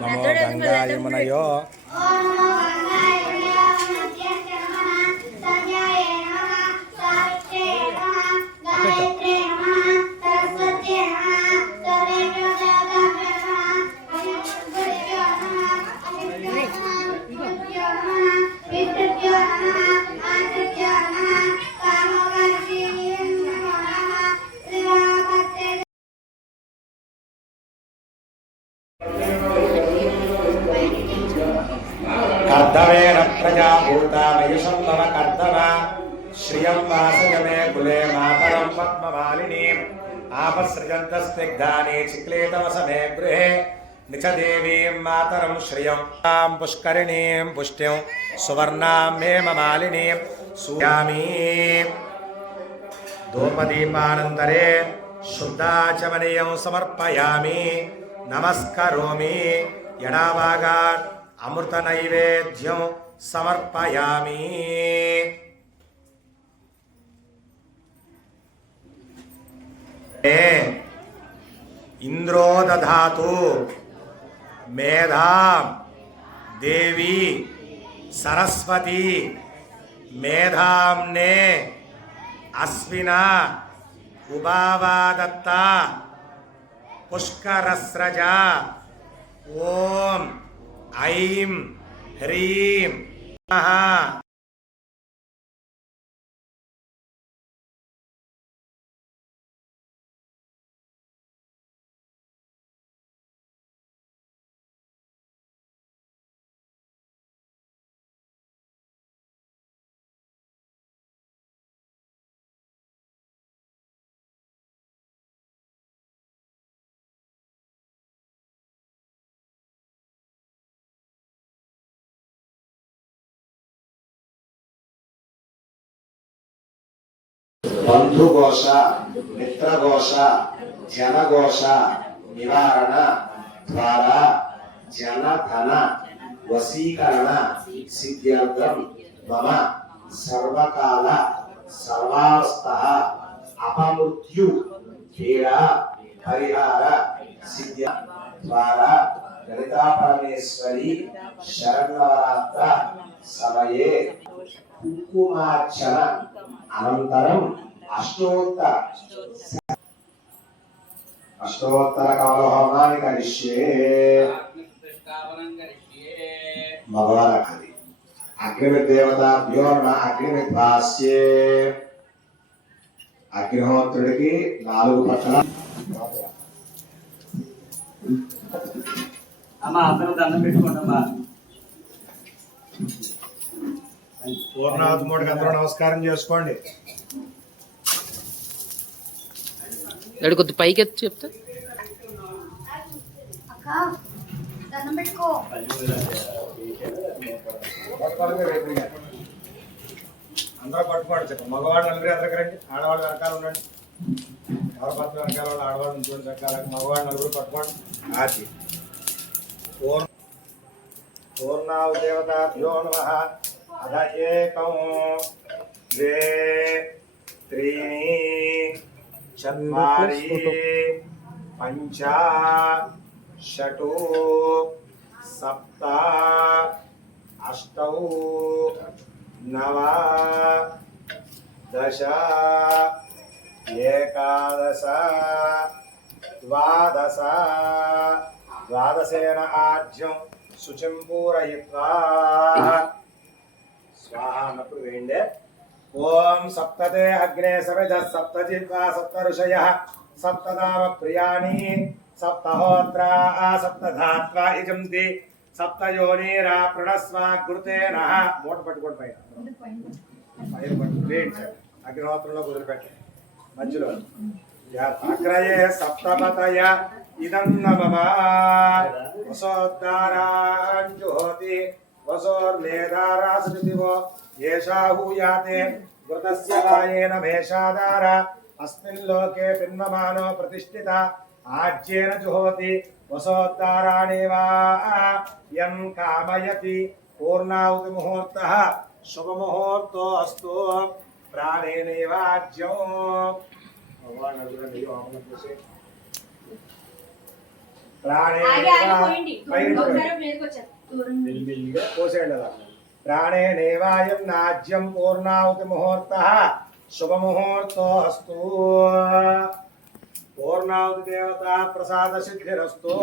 नमो गंगाय मुनयो कर्दवेन प्रजाभूता मयुषं मम कर्दम श्रियं वासय मे कुले मातरं पद्ममालिनीम् आपसृजन्तस्निग्धानि चिक्लेतवसमे गृहे निचदेवीं मातरं श्रियं पुष्करिणीं पुष्ट्यं सुवर्णां हेममालिनीं सूयामि धूपदीपानन्तरे शुद्धाचमनीयं समर्पयामि नमस्करोमि यडाभागात् अमृत नैवेद्यं समर्पयामि। इंद्रो दधातु मेधां देवी सरस्वती मेधाम्ने अस्विना उभावादत्ता पुष्करस्रजा ओम ऐं ह्रीं नमः। बंधुघोष मित्रघोष जनघोष निवारण द्वारा जनधन वशीकरण सिद्ध्यर्थम मम सर्वकाल सर्वावस्थः अपमृत्यु पीड़ा परिहार सिद्ध्य द्वारा ललिता परमेश्वरी शरण्यवरात्र समये कुंकुमार्चन अनंतरम अष्टोत्तर कालहोमानि करिष्ये मगवारकादि अग्निदेवताभ्यो नमः अग्निभास्ये अग्निहोत्रुडिकी 4 పక్కల అమ్మ అందరూ దండం పెట్టుకోండమ్మా పూర్ణావతి మూడికి అందరూ నమస్కారం చేసుకోండి ఎడు కొద్ది పైకి ఎత్తి చెప్తే అక్క దండం పెట్టుకో అందరూ పట్టుకోండి చెప్పండి మగవాళ్ళు నలుగురు ఎదురుకు రండి ఆడవాళ్ళు వెనకాల ఉండండి ఎవరి పట్ల వెనకాల వాళ్ళు ఆడవాళ్ళు ఉంచుకోండి చక్కాలకు మగవాళ్ళు నలుగురు పట్టుకోండి ఆచి పూర్ణావు దేవతాభ్యో నమః अध एकं द्वे त्रीणि चत्वारि पञ्च षट् सप्त अष्टौ नव दश एकादश द्वादश द्वादशेन आज्यं శుచిం పూరయిత్వా స్వాహ అన్నప్పుడు వేయండి. ఓం సప్తతే అగ్నే సవిధ సప్తజిహ్వా సప్త ఋషయః సప్తదామ ప్రియాణి సప్తహోత్రా సప్తధాత్వా ఇజంతి సప్తయోనిరా ప్రణస్వ గురుతేన. మూట పట్టుకోండి పైన పైన పట్టు వేయండి సార్. అగ్నిహోత్రంలో కుదిరిపెట్టండి మధ్యలో. అగ్రయే సప్తపతయ ఇదం నమః వసోద్ధారాంజుహోతి వసోర్మేధారాసృతివో ఏషాహూయాతే ఘృతస్య లాయేన మేషాధార అస్మిన్ లోకే పిన్వమానో ప్రతిష్ఠిత ఆజ్యేన జుహోతి వసోద్ధారాణేవా యం కామయతి పూర్ణాహుతి ముహూర్తః శుభముహూర్తో అస్తు ప్రాణేనైవాజ్యం. భగవాన్ అర్జునుడి వామనం చేసి పోసేయండి అలా. ప్రాణేనేవాయం నాజ్యం పూర్ణాహుతి ముహూర్తః శుభముహూర్తో అస్తు. పూర్ణాహుతి దేవతా ప్రసాద సిద్ధిరస్తు.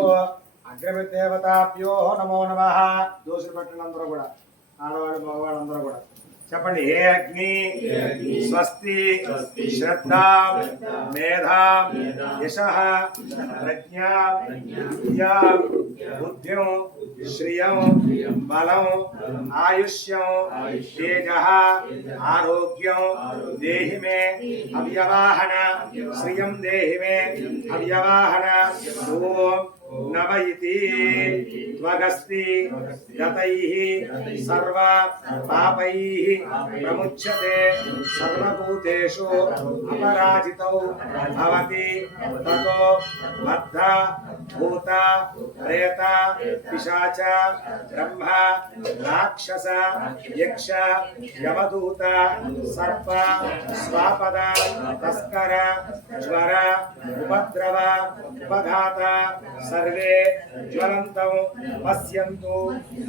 అగ్రమి దేవతాభ్యో నమో నమః. దోషులు పెట్టిన అందరూ కూడా, ఆడవాళ్ళు మగవాళ్ళు అందరూ కూడా చెప్పండి. హే అగ్ని స్వస్తి శ్రద్ధా మేధా యశః ప్రజ్ఞా విద్యా బుద్ధిం శ్రియం బలం ఆయుష్యం తేజః ఆరోగ్యం దేహి మే అవ్యవాహన. శ్రియం దేహి మే అవ్యవాహన. ఓం నమ ఇతి త్వగస్తి గతైః సర్వ పాపైః ప్రముచ్యతే సర్వభూతేషు అపరాజితౌ భవతి తతో బద్ధ భూత ప్రేత పిశాచ బ్రహ్మ రాక్షస యక్ష యమదూత సర్ప స్వాపద తస్కర జ్వర ఉపద్రవ ఉపఘాత సర్వే జ్వలంతం పశ్యంతు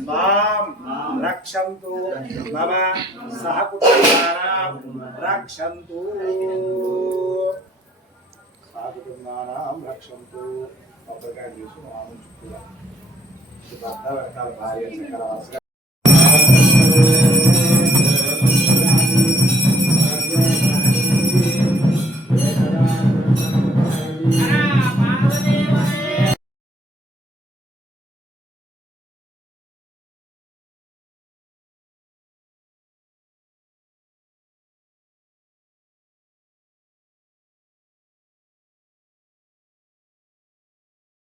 మాం రక్షంతు మమ సహకుటుంబానాం రక్షంతు. సహకుటుంబానాం రక్షంతు. కొబ్బరికాయ తీసి మామూలు చుట్టూ భర్త వెనకాల భార్య చక్కెర వరుసగా